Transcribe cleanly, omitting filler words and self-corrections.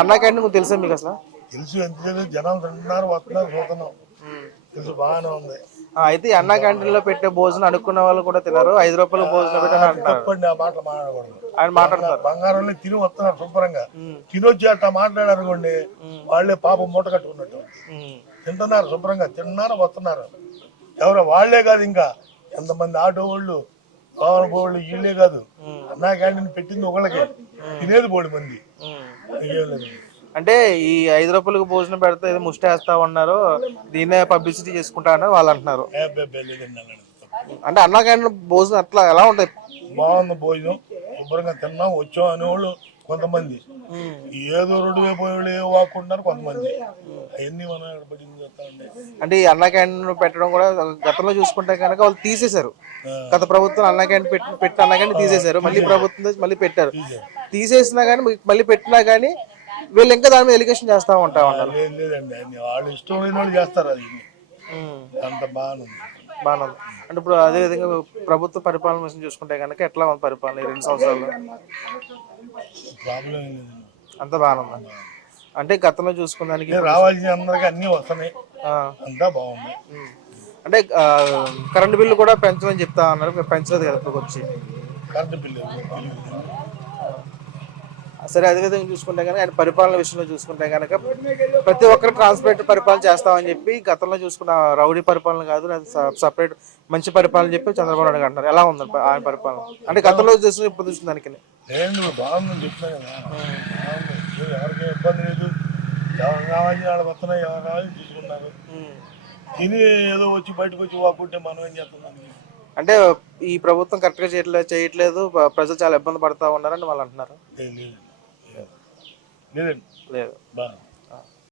అన్నా క్యాంటీన్ తెలుసా మీకు అసలు? తెలుసు, ఎందుకంటే జనాలు తింటున్నారు, వస్తున్నారు, చూస్తున్నాం, తెలుసు, బాగానే ఉంది. అయితే అన్నా క్యాంటీన్ లో పెట్టే భోజనం అడుక్కున్న వాళ్ళు కూడా తిన్నారు, 5 రూపాయలు భోజనం పెట్టని అంటున్నారు. తప్పండి, ఆ మాటలు మాట్లాడకూడదు. ఆయన మాట్లాడతారు, బంగారంలో తిని వస్తున్నారు శుభ్రంగా, తినొచ్చి అట్లా మాట్లాడారు అనుకోండి, వాళ్ళే పాపం మూట కట్టుకున్నట్టు. తింటున్నారు, శుభ్రంగా తింటున్నారు, వస్తున్నారు. ఎవరో వాళ్లే కాదు, ఇంకా ఎంతమంది ఆటో వాళ్ళు, పవన్ వాళ్ళు, వీళ్ళే కాదు. అన్నా క్యాంటీన్ పెట్టింది ఒకళ్ళకే, తినేది 3 మంది. అంటే ఈ 5 రూపాయలకు భోజనం పెడితే ఏదో ముష్టేస్తా ఉన్నారు, దీన్నే పబ్లిసిటీ చేసుకుంటా అన్నారు వాళ్ళు అంటున్నారు. అంటే అన్నా క్యాంటీన్ భోజనం అట్లా ఎలా ఉంటాయి? బాగుంది భోజనం, శుభ్రంగా తిన్నాం వచ్చాం అనేవాళ్ళు కొంతమంది, ఏదో 2 వేపు వాళ్ళు ఏ వాక్కుంటున్నారు కొంతమంది. అవన్నీ మనం అంటే ఈ అన్నా క్యాంటీన్ పెట్టడం కూడా గతంలో చూసుకుంటే కనుక వాళ్ళు తీసేశారు. గత ప్రభుత్వం అన్నా క్యాంటీన్ పెట్టి అన్నా క్యాంటీన్ తీసేశారు, మళ్ళీ ప్రభుత్వం మళ్ళీ పెట్టారు. తీసేసినా కానీ మళ్ళీ పెట్టినా కానీ వీళ్ళు ఇంకా దాని మీద ఎలిగేషన్ చేస్తా ఉంటా ఉన్నారు. లేదండి, వాళ్ళు ఇష్టమైన వాళ్ళు చేస్తారు, అది అంత బాగుంది. అంటే ఇప్పుడు అదే విధంగా ప్రభుత్వ పరిపాలన విషయం చూసుకుంటే కనుక ఎట్లా ఉంది పరిపాలన 2 సంవత్సరాలు? ప్రాబ్లం ఏం లేదండి, అంత బాగుంది. అంటే గతంలో చూసుకున్నానికి రావాల్సిన అందరికి అన్ని వస్తున్నాయి, అంతా బాగుంది. అంటే కరెంటు బిల్లు కూడా పెంచమని చెప్తా ఉన్నారు, పెంచలేదు కదా ఇప్పుడు వచ్చి కరెంటు బిల్లు. సరే, అదేవిధంగా చూసుకుంటే కనుక ఆయన పరిపాలన విషయంలో చూసుకుంటే కనుక ప్రతి ఒక్కరు ట్రాన్స్పరెంట్ పరిపాలన చేస్తామని చెప్పి గతంలో చూసుకున్న రౌడీ పరిపాలన కాదు, సపరేట్ మంచి పరిపాలన చెప్పి చంద్రబాబు నాయుడు అంటున్నారు. ఎలా ఉంది ఆయన పరిపాలన? అంటే గతంలో చూసిన ఇప్పుడు చూసిన దానికి బాగుందని చెప్తున్నా కదా, ఎవరికి ఇబ్బంది లేదు, ఎవరు కావాలి వాళ్ళు వస్తున్నాయి, ఎవరు కావాలి తీసుకున్నారు, తిని ఏదో వచ్చి బయటకు వచ్చి వాకుంటే మనం ఏం చేస్తున్నాం? అంటే ఈ ప్రభుత్వం కరెక్ట్ గా చేయట్లేదు, ప్రజలు చాలా ఇబ్బంది పడతా ఉన్నారని వాళ్ళు అంటున్నారు. లేదండి, లేదు.